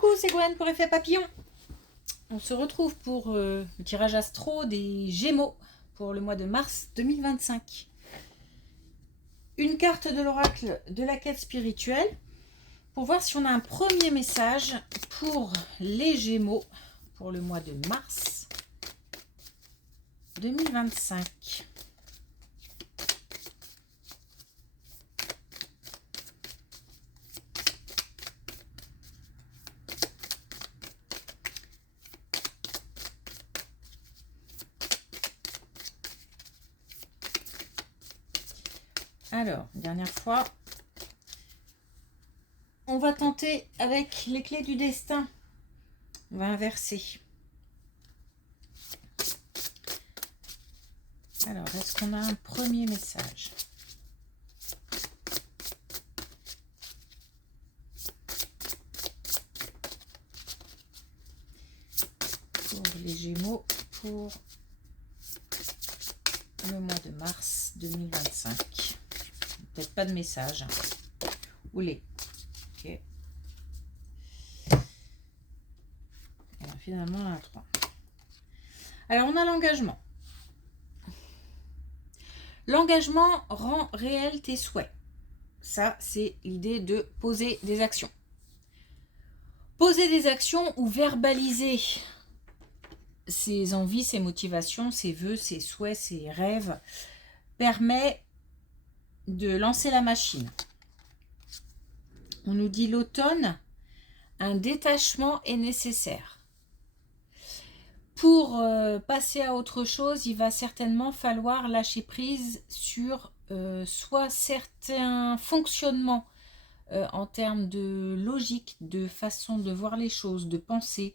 Coucou, c'est Gwen pour Effet Papillon. On se retrouve pour le tirage astro des Gémeaux pour le mois de mars 2025. Une carte de l'oracle de la quête spirituelle pour voir si on a un premier message pour les Gémeaux pour le mois de mars 2025. Alors, dernière fois, on va tenter avec les clés du destin. On va inverser. Alors, est-ce qu'on a un premier message? Pour les Gémeaux pour le mois de mars 2025. Peut-être pas de message. Oulé. Ok. Alors, finalement, on a un 3. Alors, on a l'engagement. L'engagement rend réel tes souhaits. Ça, c'est l'idée de poser des actions. Poser des actions ou verbaliser ses envies, ses motivations, ses vœux, ses souhaits, ses rêves permet de lancer la machine. On nous dit l'automne, un détachement est nécessaire. Pour passer à autre chose, il va certainement falloir lâcher prise sur soit certains fonctionnements en termes de logique, de façon de voir les choses, de penser,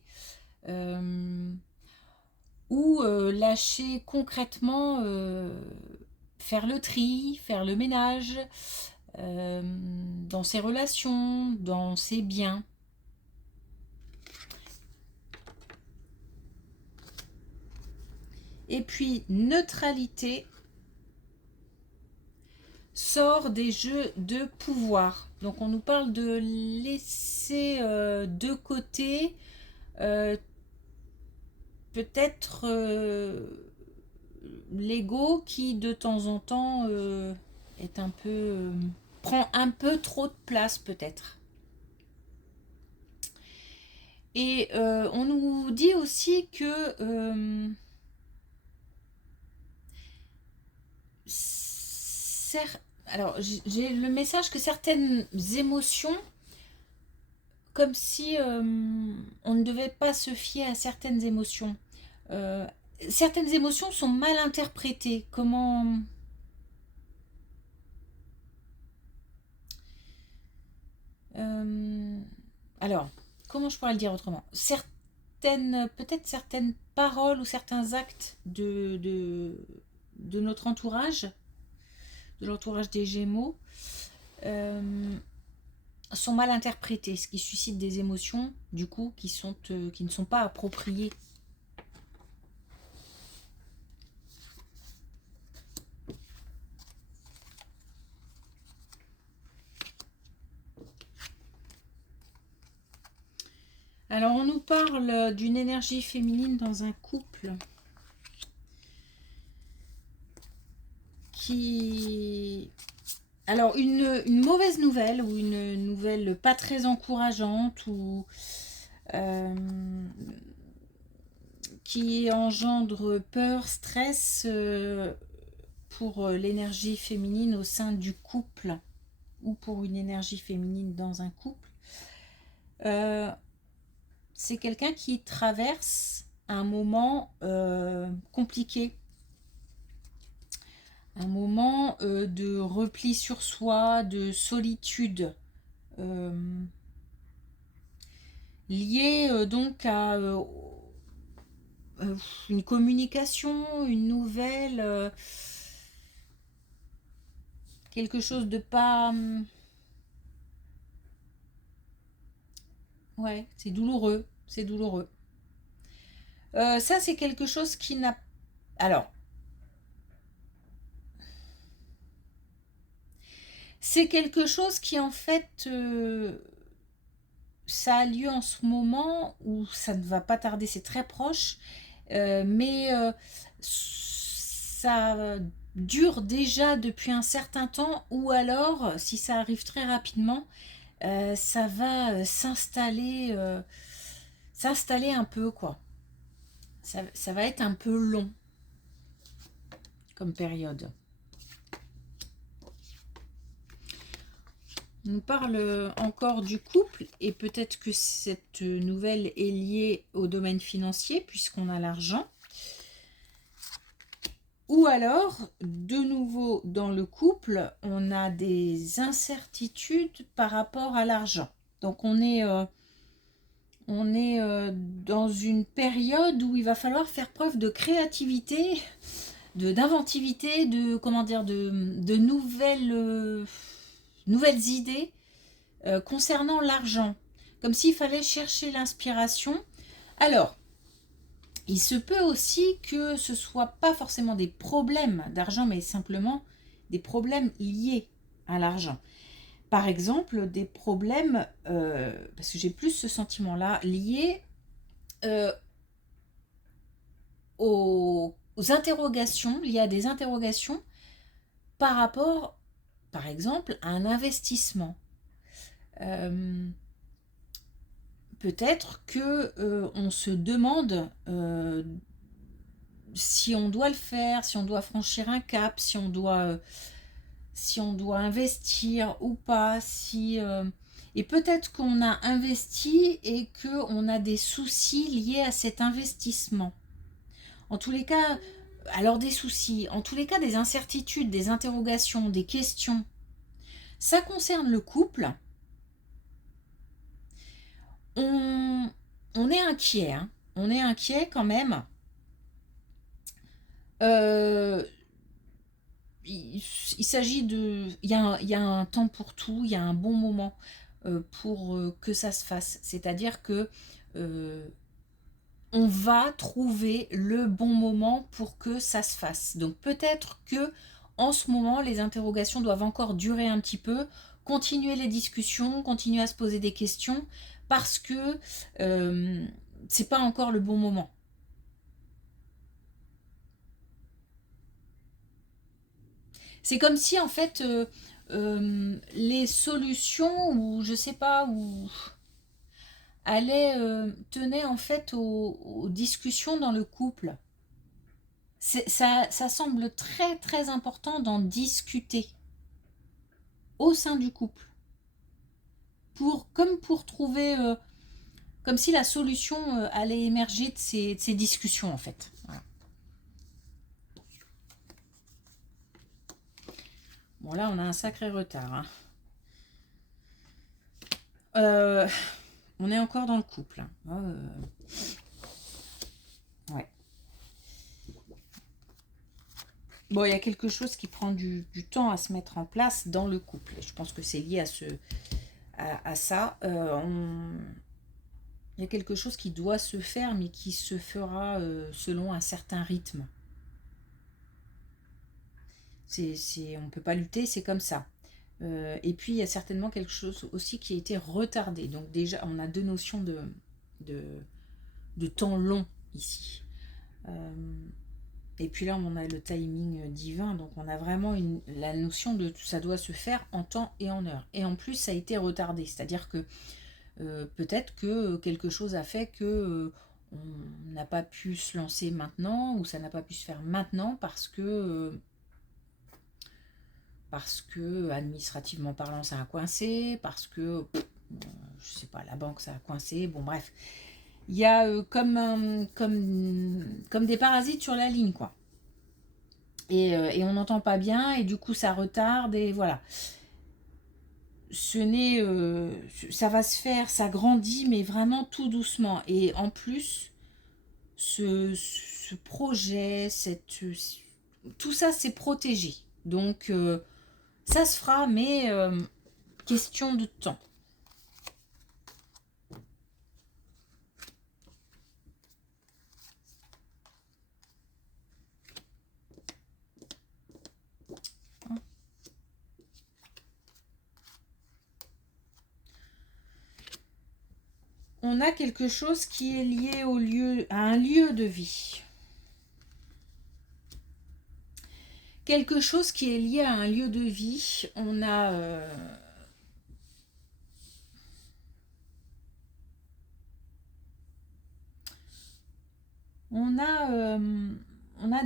ou lâcher concrètement, faire le tri, faire le ménage dans ses relations, dans ses biens. Et puis, neutralité sort des jeux de pouvoir. Donc, on nous parle de laisser de côté peut-être l'ego qui, de temps en temps, est un peu prend un peu trop de place, peut-être. Et on nous dit aussi que alors j'ai le message que certaines émotions, comme si on ne devait pas se fier à certaines émotions. Certaines émotions sont mal interprétées. Comment... alors, comment je pourrais le dire autrement? Peut-être certaines paroles ou certains actes de notre entourage, de l'entourage des Gémeaux, sont mal interprétés, ce qui suscite des émotions, du coup, qui ne sont pas appropriées. Alors, on nous parle d'une énergie féminine dans un couple qui... Alors, une mauvaise nouvelle ou une nouvelle pas très encourageante ou qui engendre peur, stress pour l'énergie féminine au sein du couple ou pour une énergie féminine dans un couple. C'est quelqu'un qui traverse un moment compliqué. Un moment de repli sur soi, de solitude, lié donc à une communication, une nouvelle, quelque chose de pas... ouais, c'est douloureux, c'est douloureux. Ça, c'est quelque chose qui n'a... Alors, c'est quelque chose qui, en fait, ça a lieu en ce moment ou ça ne va pas tarder, c'est très proche, mais ça dure déjà depuis un certain temps, ou alors, si ça arrive très rapidement, ça va s'installer un peu, quoi. Ça va être un peu long comme période. On nous parle encore du couple, et peut-être que cette nouvelle est liée au domaine financier, puisqu'on a l'argent. Ou alors, de nouveau, dans le couple, on a des incertitudes par rapport à l'argent. Donc, on est dans une période où il va falloir faire preuve de créativité, d'inventivité, de nouvelles idées concernant l'argent. Comme s'il fallait chercher l'inspiration. Alors, il se peut aussi que ce ne soit pas forcément des problèmes d'argent, mais simplement des problèmes liés à l'argent. Par exemple, des problèmes, parce que j'ai plus ce sentiment-là, liés aux interrogations, liées à des interrogations par rapport, par exemple, à un investissement. Peut-être que on se demande si on doit le faire, si on doit franchir un cap, si on doit investir ou pas, et peut-être qu'on a investi et qu'on a des soucis liés à cet investissement. En tous les cas, alors des soucis, en tous les cas des incertitudes, des interrogations, des questions. Ça concerne le couple. On est inquiet, hein. On est inquiet quand même. Il s'agit de... Il y a un temps pour tout, il y a un bon moment pour que ça se fasse. C'est-à-dire que on va trouver le bon moment pour que ça se fasse. Donc peut-être que en ce moment, les interrogations doivent encore durer un petit peu, continuer les discussions, continuer à se poser des questions, parce que c'est pas encore le bon moment. C'est comme si en fait les solutions, ou je sais pas, ou tenaient en fait aux discussions dans le couple. Ça semble très très important d'en discuter au sein du couple. Comme pour trouver, comme si la solution allait émerger de ces discussions en fait. Voilà. Bon là on a un sacré retard. Hein. On est encore dans le couple. Hein. Ouais. Bon, il y a quelque chose qui prend du temps à se mettre en place dans le couple. Je pense que c'est lié à ça. Il y a quelque chose qui doit se faire, mais qui se fera selon un certain rythme. On ne peut pas lutter, c'est comme ça. Et puis, il y a certainement quelque chose aussi qui a été retardé. Donc déjà, on a deux notions de temps long ici. Et puis là, on a le timing divin, donc on a vraiment la notion de ça doit se faire en temps et en heure. Et en plus, ça a été retardé, c'est-à-dire que peut-être que quelque chose a fait que on n'a pas pu se lancer maintenant, ou ça n'a pas pu se faire maintenant parce que administrativement parlant, ça a coincé, parce que je sais pas, la banque ça a coincé. Bon bref, il y a comme des parasites sur la ligne, quoi. Et on n'entend pas bien, et du coup ça retarde, et voilà. Ça va se faire, ça grandit, mais vraiment tout doucement. Et en plus, ce projet, tout ça c'est protégé. Donc ça se fera, mais question de temps. on a quelque chose qui est lié à un lieu de vie. Quelque chose qui est lié à un lieu de vie. On a... on a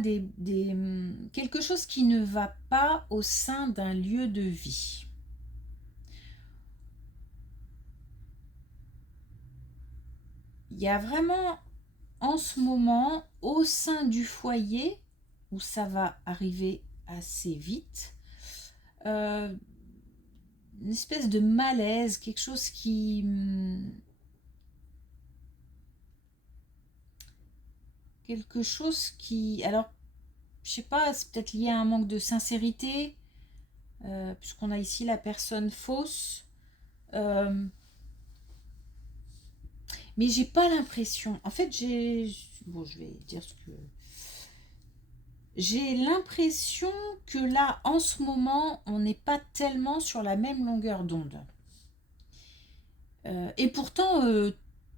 quelque chose qui ne va pas au sein d'un lieu de vie. Il y a vraiment, en ce moment, au sein du foyer, où ça va arriver assez vite, une espèce de malaise, quelque chose qui... Alors, je sais pas, c'est peut-être lié à un manque de sincérité, puisqu'on a ici la personne fausse. Mais j'ai pas l'impression. En fait, bon, je vais dire ce que... J'ai l'impression que là, en ce moment, on n'est pas tellement sur la même longueur d'onde. Et pourtant,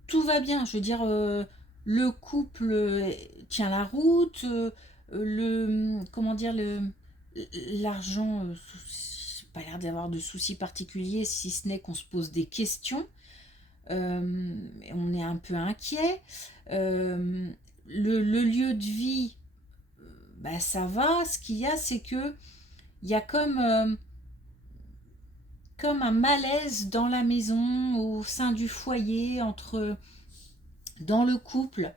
tout va bien. Je veux dire, le couple tient la route. Comment dire, l'argent, pas l'air d'avoir de soucis particuliers, si ce n'est qu'on se pose des questions. On est un peu inquiet. Le lieu de vie, bah, ça va. Ce qu'il y a, c'est que il y a comme un malaise dans la maison, au sein du foyer, dans le couple.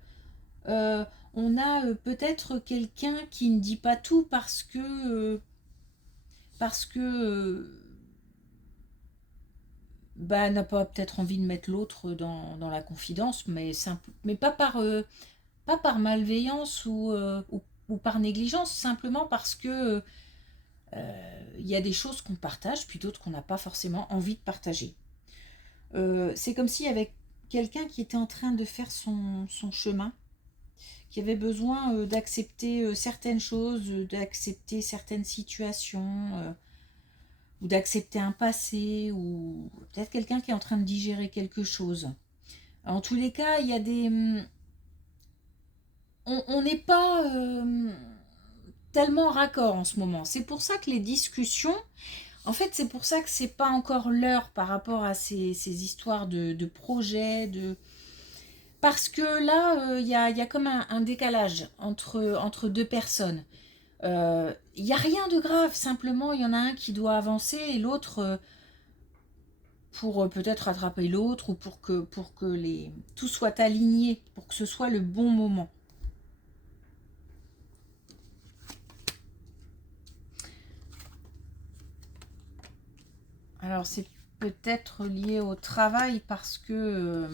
On a peut-être quelqu'un qui ne dit pas tout parce que bah, n'a pas peut-être envie de mettre l'autre dans la confidence, mais pas par malveillance ou par négligence, simplement parce que il y a des choses qu'on partage, puis d'autres qu'on n'a pas forcément envie de partager. C'est comme s'il y avait quelqu'un qui était en train de faire son chemin, qui avait besoin d'accepter certaines choses, d'accepter certaines situations, ou d'accepter un passé, ou peut-être quelqu'un qui est en train de digérer quelque chose. En tous les cas, il y a des... On n'est pas tellement raccord en ce moment. C'est pour ça que les discussions... En fait, c'est pour ça que c'est pas encore l'heure par rapport à ces histoires de projets, parce que là, il y a comme un décalage entre deux personnes. Il n'y a rien de grave, simplement il y en a un qui doit avancer et l'autre pour peut-être rattraper l'autre, ou pour que tout soit aligné, pour que ce soit le bon moment. Alors c'est peut-être lié au travail, parce que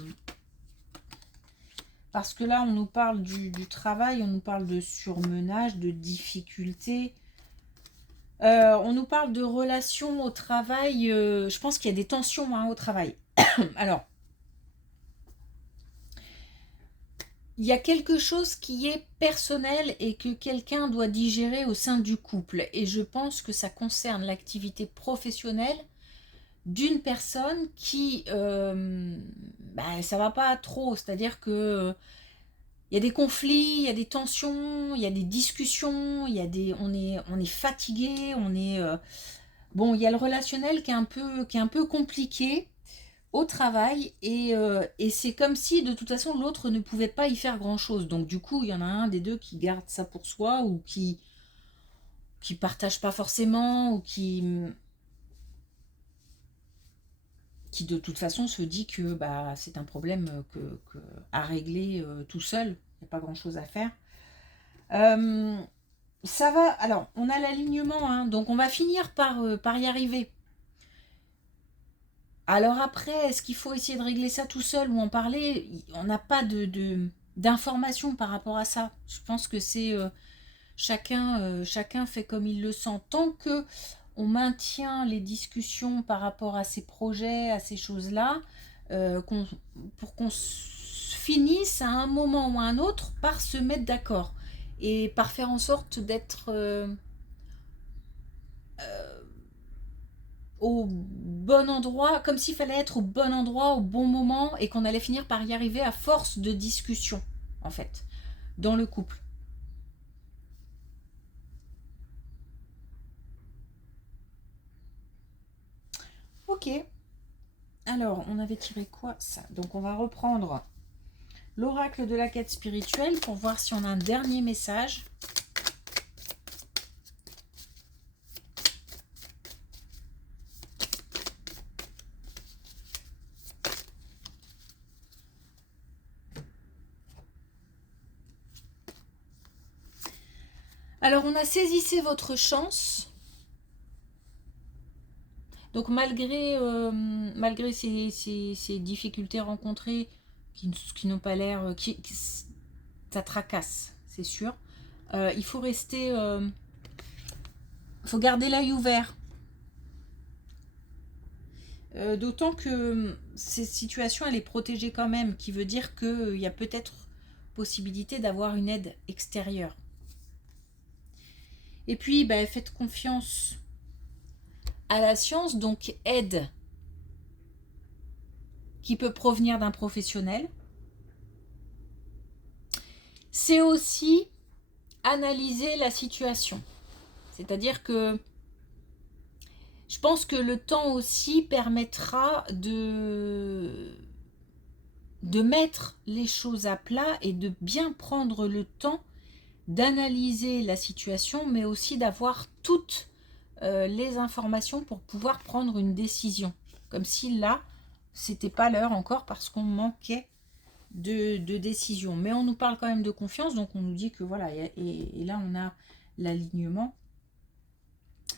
là on nous parle du travail, on nous parle de surmenage, de difficultés. On nous parle de relations au travail. Je pense qu'il y a des tensions au travail. Alors, il y a quelque chose qui est personnel et que quelqu'un doit digérer au sein du couple. Et je pense que ça concerne l'activité professionnelle d'une personne qui... ça va pas trop. C'est-à-dire que... il y a des conflits, il y a des tensions, il y a des discussions, on est fatigué, bon, il y a le relationnel qui est un peu compliqué au travail, et c'est comme si de toute façon l'autre ne pouvait pas y faire grand-chose. Donc du coup, il y en a un des deux qui garde ça pour soi, ou qui partage pas forcément, ou qui de toute façon se dit que bah, c'est un problème à régler tout seul, il n'y a pas grand-chose à faire. Ça va, alors on a l'alignement, donc on va finir par y arriver. Alors après, est-ce qu'il faut essayer de régler ça tout seul ou en parler? On n'a pas d'informations par rapport à ça. Je pense que c'est chacun fait comme il le sent. Tant que on maintient les discussions par rapport à ces projets, à ces choses-là, pour qu'on finisse à un moment ou à un autre par se mettre d'accord et par faire en sorte d'être au bon endroit, comme s'il fallait être au bon endroit, au bon moment, et qu'on allait finir par y arriver à force de discussion, en fait, dans le couple. Ok. Alors, on avait tiré quoi? Ça. Donc, on va reprendre l'oracle de la quête spirituelle pour voir si on a un dernier message. Alors, on a saisissé votre chance. Donc, malgré ces difficultés rencontrées qui n'ont pas l'air... ça tracasse, c'est sûr. Il faut rester... il faut garder l'œil ouvert. D'autant que cette situation, elle est protégée quand même, qui veut dire qu'il y a peut-être possibilité d'avoir une aide extérieure. Et puis, faites confiance à la science, donc aide qui peut provenir d'un professionnel. C'est aussi analyser la situation. C'est-à-dire que je pense que le temps aussi permettra de mettre les choses à plat et de bien prendre le temps d'analyser la situation, mais aussi d'avoir toutes les informations pour pouvoir prendre une décision. Comme si là, c'était pas l'heure encore parce qu'on manquait de décision. Mais on nous parle quand même de confiance, donc on nous dit que voilà, et là on a l'alignement.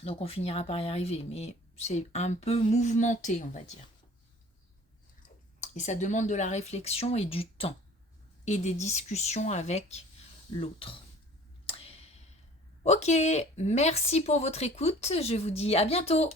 Donc on finira par y arriver, mais c'est un peu mouvementé, on va dire. Et ça demande de la réflexion et du temps, et des discussions avec l'autre. Ok, merci pour votre écoute, je vous dis à bientôt.